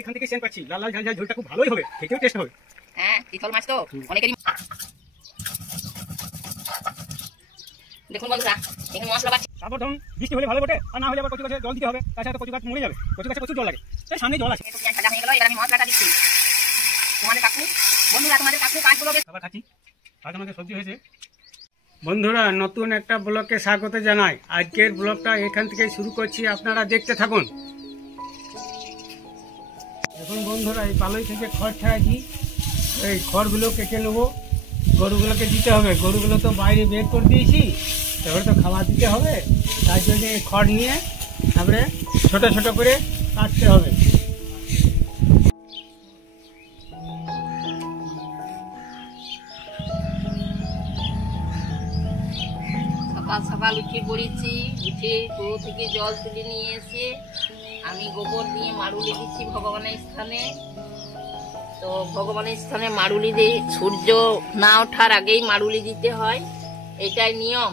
এখান থেকে সেন্ট পাচ্ছি, লাল লাল ঝাল ঝাল, ঝোলটা খুব ভালোই হবে, খেতেও টেস্ট হবে। হ্যাঁ, চিতল মাছ তো অনেকেরই। দেখুন বন্ধুরা, এখানে মশলা বাড়ছে। তারপর ধরুন বৃষ্টি হলে ভালো বটে, আর না হলে আবার কচু গাছে জল দিতে হবে, তাছাড়া কচু গাছ মরে যাবে। কচু গাছে প্রচুর জল লাগে, তাই সামনে জল আছে। ভাজা হয়ে গেল, এবার আমি মশলাটা দিচ্ছি। তোমাদের কাকু, বন্ধুরা তোমাদের কাকু কাজগুলো বেশ আবার খাচ্ছি, আজ আমাদের সবজি হয়েছে। বন্ধুরা, নতুন একটা ব্লগে স্বাগত জানাই। আজকের ব্লগটা এখান থেকে শুরু করছি, আপনারা দেখতে থাকুন। এখন বন্ধুরা এই পালই থেকে খড় ছাড়াচ্ছি, এই খড়গুলো কেটে নেবো, গরুগুলোকে দিতে হবে। গরুগুলো তো বাইরে বের করে দিয়েছি, এবারে তো খাবার দিতে হবে, তার জন্য এই খড় নিয়ে তারপরে ছোট ছোট করে কাটতে হবে। সকাল সকাল উঠে পড়েছি, উঠে কুয়ো থেকে জল তুলে নিয়ে এসে আমি গোবর দিয়ে মাড়ুলি দিচ্ছি ভগবানের স্থানে। তো ভগবানের স্থানে মাড়ুলি দিয়ে সূর্য না ওঠার আগেই মাড়ুলি দিতে হয়, এটাই নিয়ম।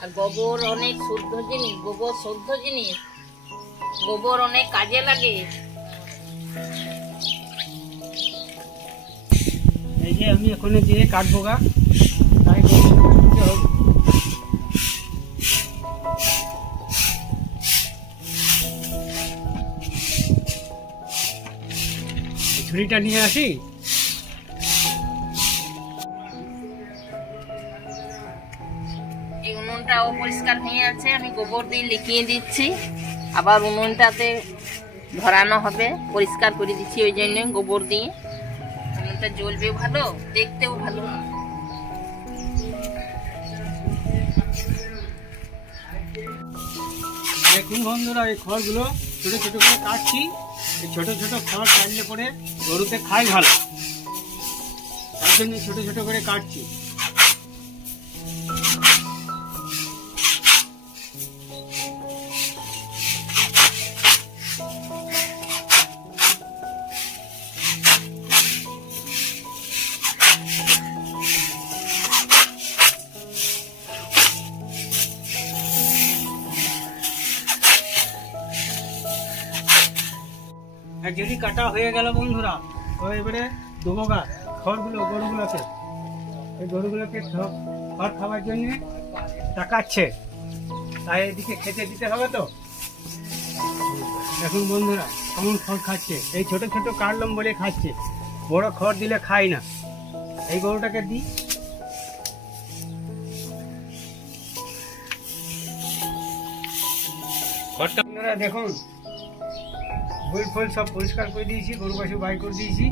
আর গোবর অনেক শুদ্ধ জিনিস, গোবর শুদ্ধ জিনিস, গোবর অনেক কাজে লাগে। এই যে আমি ওখানে দিয়ে কাটবো গা, তাই দিতে হবে। ছুরিটা নিয়ে আসি। এই উনুনটাও পরিষ্কার হয়ে আছে, আমি গোবর দিয়ে লিখিয়ে দিচ্ছি। আবার উনুনটাতে ধরানো হবে, পরিষ্কার করে দিচ্ছি ওই জন্য গোবর দিয়ে। উনুনটা জ্বলবে ভালো, দেখতেও ভালো। দেখুন বন্ধুরা, এই খড়গুলো ছোট ছোট করে কাটছি। এই ছোট ছোট খড় কাটলে পরে গরুতে খাই ভালো, তার জন্য ছোট ছোট করে কাটছি। যদি কাটা হয়ে গেল বন্ধুরা, তো এবারে দেবো গা খড়গুলো গরুগুলোকে। এই গরুগুলোকে খড় খাওয়ার জন্য টাকাচ্ছে, তাই এদিকে খেতে দিতে হবে। তো দেখুন বন্ধুরা কেমন খড় খাচ্ছে, এই ছোট ছোট কাটলাম বলে খাচ্ছে, বড় খড় দিলে খাই না। এই গরুটাকে দিই। খড়টা বন্ধুরা দেখুন, ফুল ফুল সব পরিষ্কার করে দিয়েছি, গরু বাছু বাই করে দিয়েছি।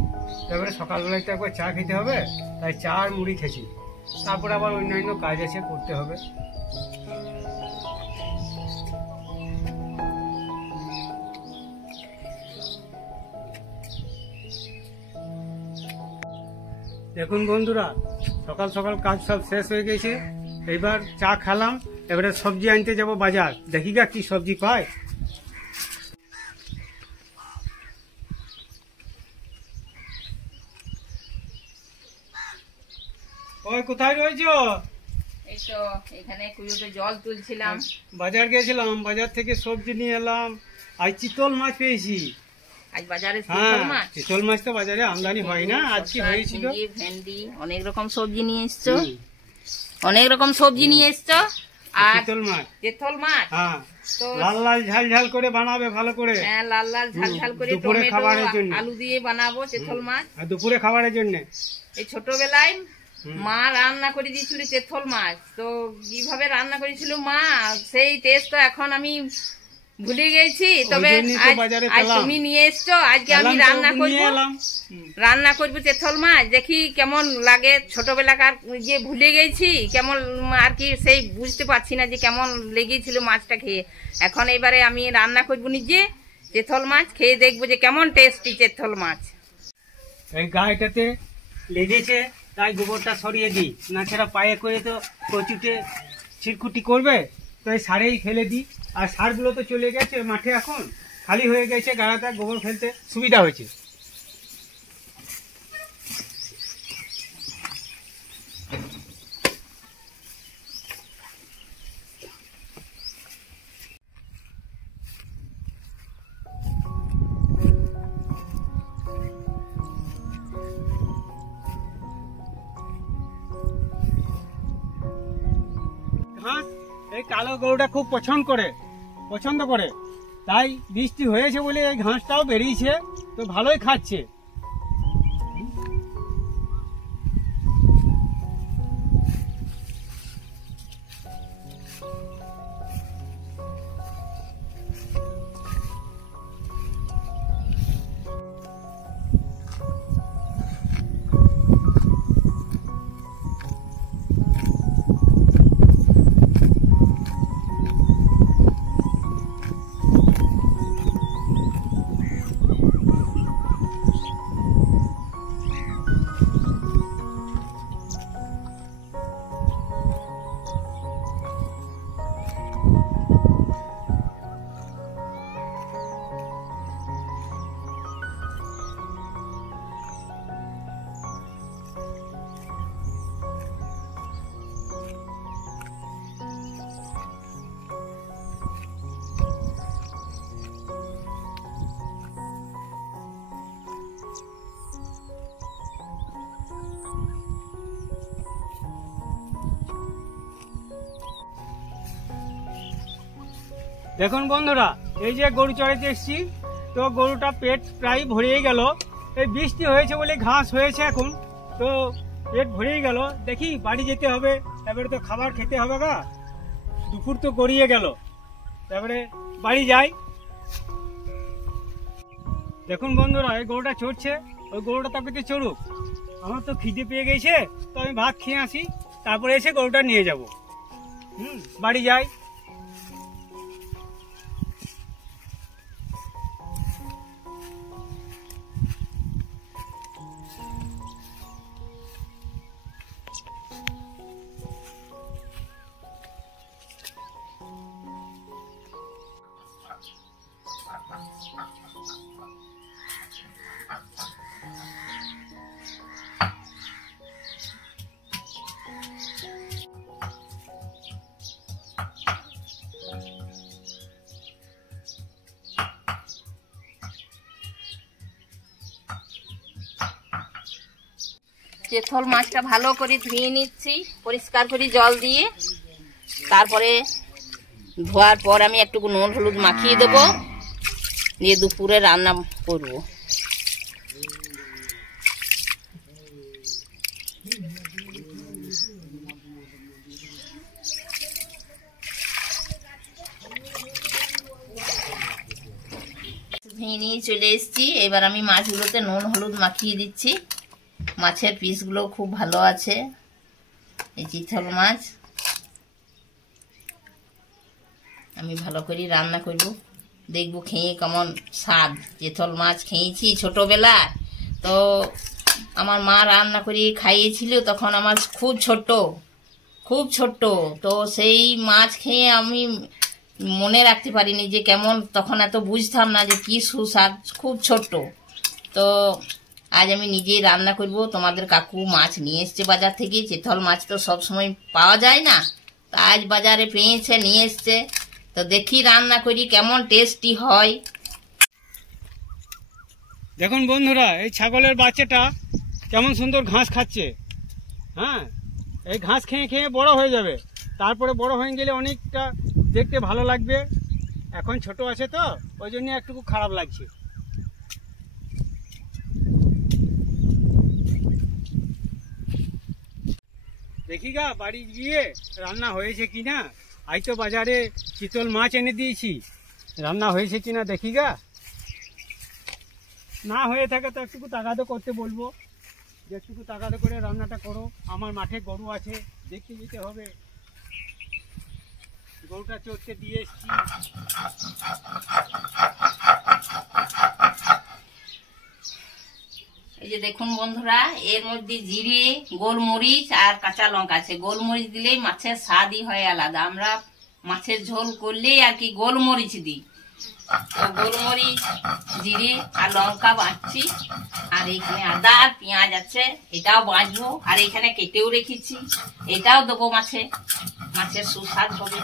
তারপরে সকালবেলায় তো একবার চা খেতে হবে, তাই চা আর মুড়ি খেয়েছি। তারপরে আবার অন্যান্য কাজ আছে, করতে হবে। দেখুন বন্ধুরা, সকাল সকাল কাজ সব শেষ হয়ে গেছে, এইবার চা খেলাম। এবারে সবজি আনতে যাব বাজার, দেখি গা কি সবজি পায়। ওই কোথায় রয়েছো? এই তো এখানে কুয়োতে জল তুলছিলাম। বাজার গেছিলাম, বাজার থেকে সবজি নিয়ে এলাম। আজ চিতল মাছ পেয়েছি। আজ বাজারে হ্যাঁ, চিতল মাছ তো বাজারে আমদানি হয় না, আজকে হয়েছিল। ভেন্ডি, অনেক রকম সবজি নিয়ে এসছো, অনেক রকম সবজি নিয়ে এসছো। আর চিতল মাছ, চিতল মাছ, হ্যাঁ, তো লাল লাল ঝাল ঝাল করে বানাবে ভালো করে। হ্যাঁ, লাল লাল ঝাল ঝাল করে দুপুরে টমেটো খাবারের জন্য, আলু দিয়ে বানাবো চিতল মাছ। আর দুপুরে খাবারের জন্য। এই ছোটবেলায় মা রান্না করে দিয়েছিল চিতল মাছ, তো কিভাবে রান্না করেছিল মা, সেই টেস্ট তো এখন আমি ভুলে গেছি। তবে আজ তুমি নিয়ে এসছো, আজকে আমি রান্না করবো চিতল মাছ, দেখি কেমন লাগে। ছোটবেলাকার যে ভুলে গেছি কেমন আর কি, সেই বুঝতে পারছি না যে কেমন লেগেছিল মাছটা খেয়ে। এখন এবারে আমি রান্না করবো নিজে চিতল মাছ, খেয়ে দেখবো যে কেমন টেস্টি চিতল মাছ। এই গায়েটাতে লেগেছে, তাই গোবরটা সরিয়ে দিই, না ছাড়া পায়ে করে তো কচুটে ছিটকুটি করবে, তো এই সারেই ফেলে দিই। আর সারগুলো তো চলে গেছে মাঠে, এখন খালি হয়ে গেছে গাড়াটা, গোবর ফেলতে সুবিধা হয়েছে। ঘাস এই কালো গরুটা খুব পছন্দ করে, তাই বৃষ্টি হয়েছে বলে এই ঘাসটাও বেরিয়েছে, তো ভালোই খাচ্ছে। দেখুন বন্ধুরা, এই যে গরু চড়াইতে এসেছি, তো গরুটা পেট প্রায় ভরিয়ে গেল। এই বৃষ্টি হয়েছে বলে ঘাস হয়েছে এখন, তো পেট ভরিয়ে গেল। দেখি বাড়ি যেতে হবে, তারপরে তো খাবার খেতে হবে গা, দুপুর তো গড়িয়ে গেল, তারপরে বাড়ি যাই। দেখুন বন্ধুরা, এই গরুটা চড়ছে, ওই গরুটা তাকে চড়ুক, আমার তো খিদে পেয়ে গেছে, তো আমি ভাত খেয়ে আসি, তারপরে এসে গরুটা নিয়ে যাব। বাড়ি যাই। চেথল মাছটা ভালো করে ধুয়ে নিচ্ছি পরিষ্কার করে জল দিয়ে। তারপরে ধোয়ার পর আমি একটু নুন হলুদ মাখিয়ে দেবো, দিয়ে দুপুরে রান্না করব। ধুয়ে নিয়ে চলে এসেছি, এবার আমি মাছগুলোতে নুন হলুদ মাখিয়ে দিচ্ছি। মাছের পিসগুলো খুব ভালো আছে। এই চিতল মাছ আমি ভালো করে রান্না করব, দেখবো খেয়ে কেমন স্বাদ। চিতল মাছ খেয়েছি ছোটবেলা, তো আমার মা রান্না করে খাইয়েছিল, তখন আমার খুব ছোট্ট, তো সেই মাছ খেয়ে আমি মনে রাখতে পারিনি যে কেমন, তখন এত বুঝতাম না যে কি সুস্বাদ, খুব ছোট্ট। তো আজ আমি নিজেই রান্না করব। তোমাদের কাকু মাছ নিয়ে এসছে বাজার থেকে, চিতল মাছ তো সব সময় পাওয়া যায় না, তো আজ বাজারে পেয়েছে, নিয়ে এসছে, তো দেখি রান্না করি কেমন টেস্টি হয়। দেখুন বন্ধুরা, এই ছাগলের বাচ্চাটা কেমন সুন্দর ঘাস খাচ্ছে। হ্যাঁ, এই ঘাস খেয়ে খেয়ে বড় হয়ে যাবে, তারপরে বড় হয়ে গেলে অনেকটা দেখতে ভালো লাগবে। এখন ছোট আছে তো ওই জন্য একটু খারাপ লাগছে। দেখি গা বাড়ি গিয়ে রান্না হয়েছে কিনা। আজ তো বাজারে চিতল মাছ এনে দিয়েছি, রান্না হয়েছে কিনা দেখি গা। না হয়ে থাকে তো একটু তাগাদা করতে বলবো, যে একটু তাগাদা করে রান্নাটা করো। আমার মাঠে গরু আছে, দেখতে যেতে হবে। গরুটা চড়তে দিয়ে এসছি। এই যে দেখুন বন্ধুরা, এর মধ্যে জিরে, গোলমরিচ আর কাঁচা লঙ্কা আছে। গোলমরিচ দিলেই মাছের স্বাদই হয় আলাদা। আমরা মাছের ঝোল করলেই আর কি গোলমরিচ দিই। তো গোলমরিচ, জিরে আর লঙ্কা বাঁচছি, আর এইখানে আদা আর পেঁয়াজ আছে, এটাও বাঁচবো। আর এইখানে কেটেও রেখেছি, এটাও দেবো মাছে, মাছের সুস্বাদ হবে।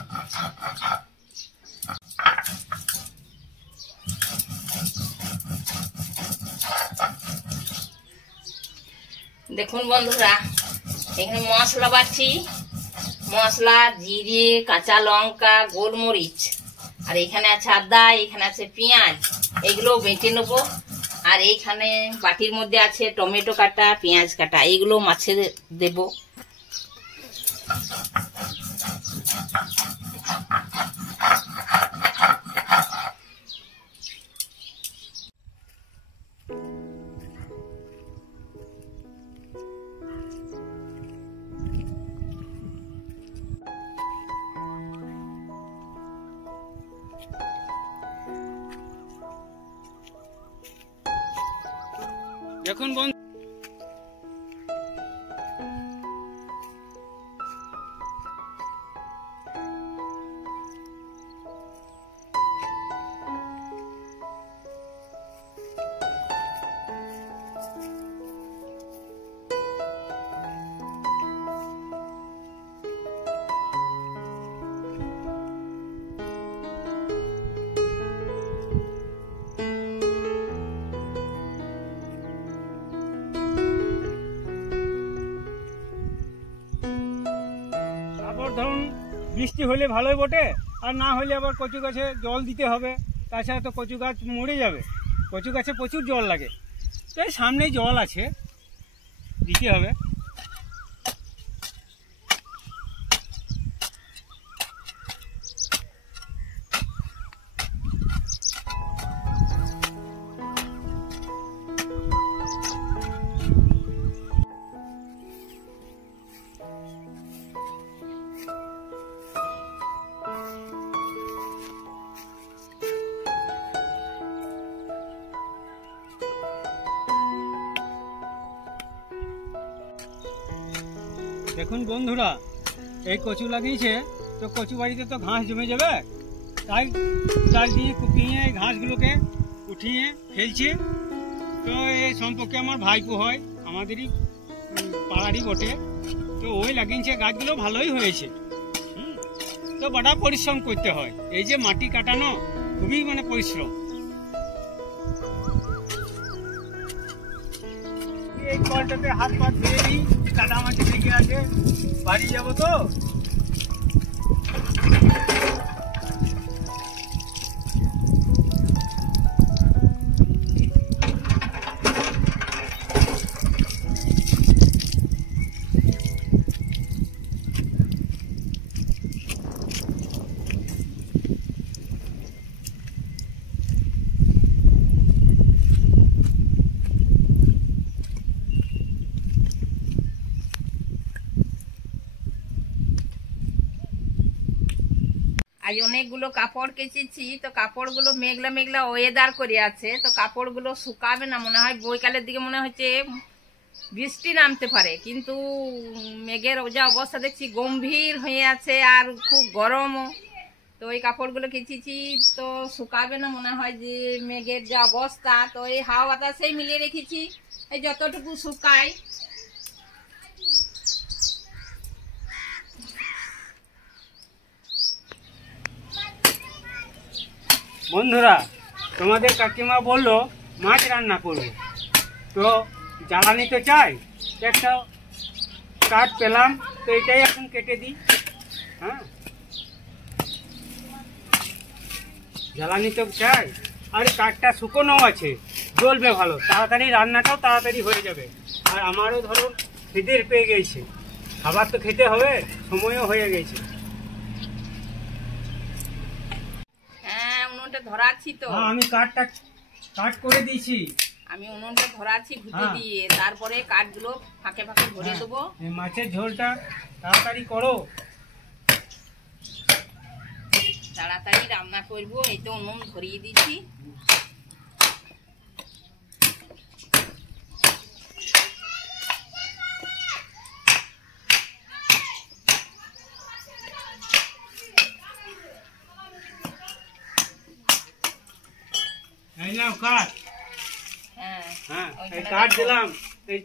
দেখুন বন্ধুরা, এখানে মশলা বাড়ছি। মশলা জিরে কাঁচা লঙ্কা গোলমরিচ আর এখানে আছে আদা, এখানে আছে পেঁয়াজ, এগুলো বেটে নেবো। আর এইখানে বাটির মধ্যে আছে টমেটো কাটা পেঁয়াজ কাটা, এইগুলো মাছে দেব। দেখুন বন্ধু, ধরুন বৃষ্টি হলে ভালোই বটে, আর না হলে আবার কচু গাছে জল দিতে হবে, তাছাড়া তো কচু গাছ মরে যাবে। কচু গাছে প্রচুর জল লাগে, তো এই সামনেই জল আছে, দিতে হবে। দেখুন বন্ধুরা, এই কচু লাগিয়েছে, তো কচু বাড়িতে তো ঘাস জমে যাবে, তাই চাল দিয়ে কুপিয়ে এই ঘাসগুলোকে উঠিয়ে ফেলছে। তো এই সম্পর্কে আমার ভাইপো হয়, আমাদেরই পাড়ারই বটে, তো ওই লাগিয়েছে, গাছগুলো ভালোই হয়েছে। তো বড় পরিশ্রম করতে হয়, এই যে মাটি কাটানো খুবই মানে পরিশ্রম। এই কলটাতে হাত পা ধুয়ে দিই, কাদা মাটি লেগে আছে, বাড়ি যাবো তো। আজ অনেকগুলো কাপড় কেচেছি, তো কাপড়গুলো মেঘলা মেঘলা ওয়েদার করে আছে, তো কাপড়গুলো শুকাবে না মনে হয়। বৈকালের দিকে মনে হচ্ছে বৃষ্টি নামতে পারে, কিন্তু মেঘের যা অবস্থা দেখছি গম্ভীর হয়ে আছে আর খুব গরমও। তো এই কাপড়গুলো কেচেছি, তো শুকাবে না মনে হয়, যে মেঘের যা অবস্থা। তো এই হাওয়া বাতাসেই মিলিয়ে রেখেছি, এই যতটুকু শুকায়। বন্ধুরা, তোমাদের কাকিমা বললো মাছ রান্না করবো, তো জ্বালানি তো চাই, একটা কাঠ পেলাম, তো এটাই এখন কেটে দিই। হ্যাঁ, জ্বালানি তো চাই, আর কাঠটা শুকনো আছে, জ্বলবে ভালো, তাড়াতাড়ি রান্নাটাও তাড়াতাড়ি হয়ে যাবে। আর আমারও ধরুন খিদের পেয়ে গেছে, খাবার তো খেতে হবে, সময়ও হয়ে গেছে। ধরাচ্ছি তো, আমি কাঠটা কাট করে দিয়েছি, আমি উনুনটা ধরাচ্ছি ঘুটে দিয়ে, তারপরে কাঠগুলো ফাঁকে ফাঁকে ভরে দেবো। মাছের ঝোলটা তাড়াতাড়ি করো, তাড়াতাড়ি রান্না করবো। এই তো উনুন ধরিয়ে দিচ্ছি। কাঠ, হ্যাঁ এই কাঠ দিলাম, এই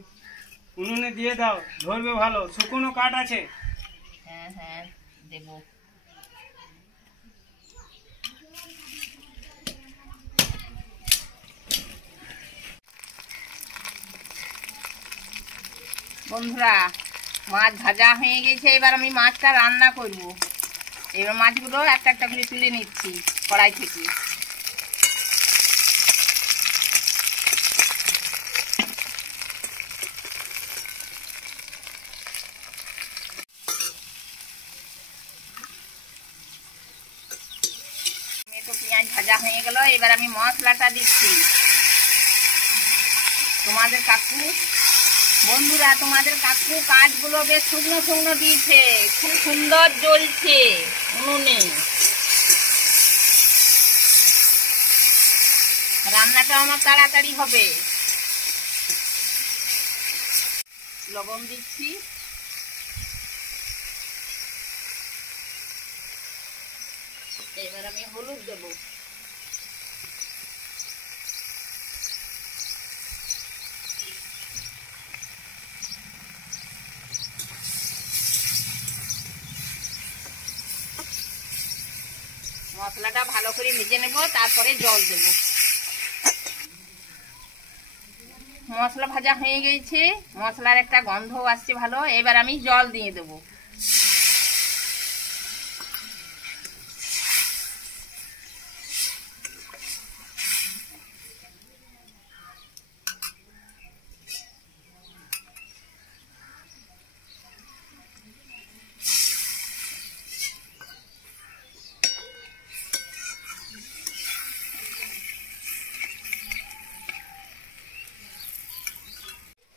উনুনে দিয়ে দাও, ধরবে ভালো, শুকনো কাঠ আছে। হ্যাঁ হ্যাঁ দেব। বন্ধুরা, মাছ ভাজা হয়ে গেছে, এবার আমি মাছটা রান্না করব। এবার মাছগুলো একটা একটা করে তুলে নিচ্ছি কড়াই থেকে। টমেটো পেঁয়াজ ভাজা হয়ে গেল, এবার আমি মশলাটা দিচ্ছি। তোমাদের কাকু বন্ধুরা, তোমাদের কাকু কাঠগুলো বেশ শুকনো শুকনো দিয়েছে, খুব সুন্দর জ্বলছে উনুনে। রান্নাটা আমার তাড়াতাড়ি হবে। লবণ দিচ্ছি, এবার আমি হলুদ দেবো। মশলাটা ভালো করে ভেজে নেব, তারপরে জল দেব। মশলা ভাজা হয়ে গেছে, মশলার একটা গন্ধ আসছে ভালো। এবার আমি জল দিয়ে দেব।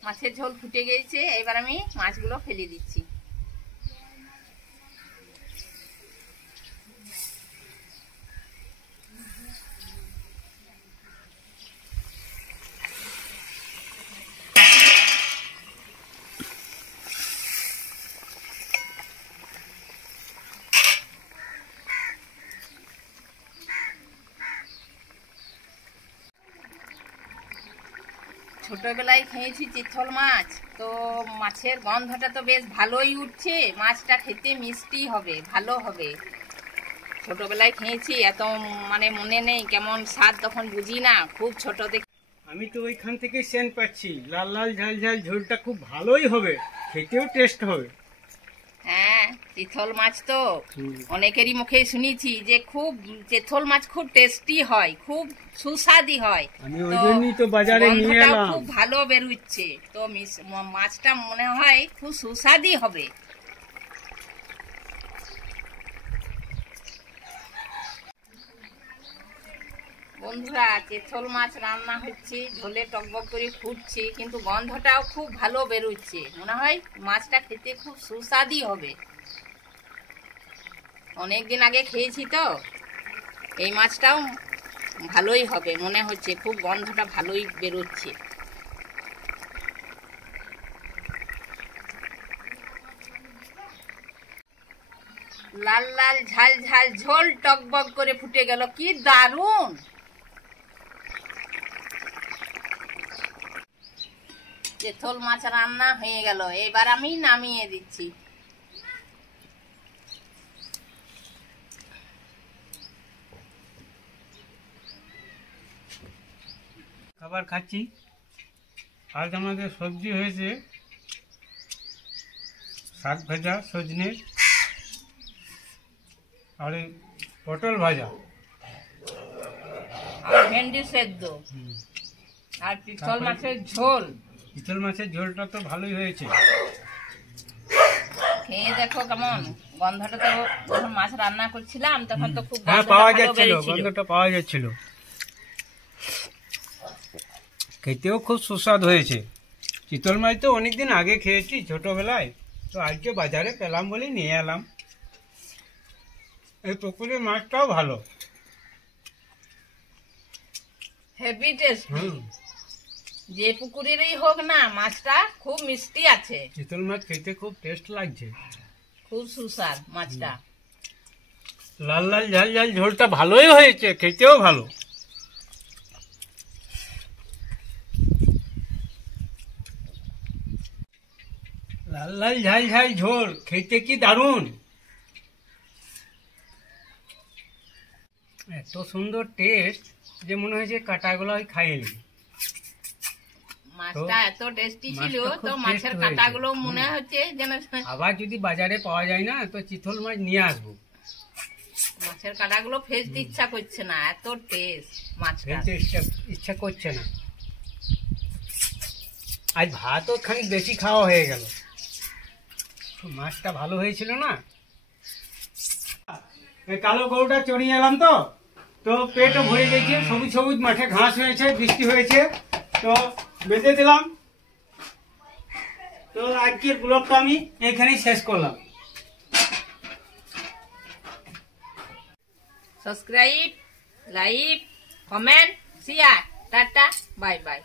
মাছের ঝোল ফুটে গেছে, এবার আমি মাছগুলো ফেলে দিচ্ছি। ছোটবেলায় খেয়েছি চিতল মাছ, তো মাছের গন্ধটা তো বেশ ভালোই উঠছে। মাছটা খেতে মিষ্টি হবে, ভালো হবে। ছোটবেলায় খেয়েছি, এত মানে মনে নেই কেমন স্বাদ, তখন বুঝি না, খুব ছোট থেকে। আমি তো ওইখান থেকে সেন্ট পাচ্ছি, লাল লাল ঝাল ঝাল ঝোলটা খুব ভালোই হবে, খেতেও টেস্ট হবে। হ্যাঁ, চিতল মাছ তো অনেকেরই মুখে শুনেছি যে খুব চিতল মাছ খুব টেস্টি হয়, খুব সুস্বাদু হয়। আমি ওই জন্যই তো বাজারে নিয়ে এলাম। খুব ভালো বেরোচ্ছে, তো মাছটা মনে হয় খুব সুস্বাদু হবে। বন্ধুরা, চিতল মাছ রান্না হচ্ছে, ঝোলে টকবক করে ফুটছে, কিন্তু গন্ধটাও খুব ভালো বেরোচ্ছে। মনে হয় মাছটা খেতে খুব সুস্বাদু হবে। অনেকদিন আগে খেয়েছি তো, এই মাছটাও ভালোই হবে মনে হচ্ছে, খুব গন্ধটা ভালোই বেরোচ্ছে। লাল লাল ঝাল ঝাল ঝোল টকবক করে ফুটে গেল, কি দারুণ! চিতল মাছ রান্না হয়ে গেল, এবার আমি নামিয়ে দিচ্ছি। খাবার খাচ্ছি। আজ আমাদের সবজি হয়েছে শাক ভাজা, সজনে, আর এই পটল ভাজা, আর ভেন্ডি সেদ্ধ, আর চিতল মাছের ঝোল। চিতল মাছের ঝোলটা তো ভালোই হয়েছে। খেয়ে দেখো কেমন গন্ধটা। তো যখন মাছ রান্না করছিলাম তখন তো খুব হ্যাঁ, পাওয়া যাচ্ছিল, গন্ধটা পাওয়া যাচ্ছিল। খেতেও খুব সুস্বাদু হয়েছে। চিতল মাছ তো অনেকদিন আগে খেয়েছি ছোটবেলায়, তো আজকে বাজারে পেলাম বলে নিয়ে এলাম। এই পুকুরের মাছটাও ভালো, হেভি টেস্টি। যে পুকুরেরই হোক না, মাছটা খুব মিষ্টি আছে। চিতল মাছ খেতে খুব টেস্ট লাগছে, খুব সুস্বাদ মাছটা। লাল লাল ঝাল ঝাল ঝোলটা ভালোই হয়েছে, খেতেও ভালো। লাল লাল ঝাল ঝাল ঝোল খেতে কি দারুণ! এত সুন্দর টেস্ট যে মনে হয়েছে কাটাগুলো খাইয়ে নিই। মাছটা এত টেস্টি ছিল, মাছটা খুব তো মাছের taste কাঁটাগুলো হয়েছে। মনে হচ্ছে যেন আবার যদি বাজারে পাওয়া যায় না তো চিতল মাছ নিয়ে আসবো। মাছের কাঁটাগুলো ফেলতে ইচ্ছা করছে না, এত টেস্ট মাছটা। ফেলতে ইচ্ছা করছে না। আজ ভাতও খানিক বেশি খাওয়া হয়ে গেল, মাছটা ভালো হয়েছিল না। এই কালো গরুটা চড়িয়ে এলাম তো, তো পেটও ভরে গেছে, সবুজ সবুজ মাঠে ঘাস হয়েছে, বৃষ্টি হয়েছে, তো বেঁধে দিলাম। তো আজকের ব্লগটা আমি এখানেই শেষ করলাম। Subscribe, like, comment, share, tata, bye bye.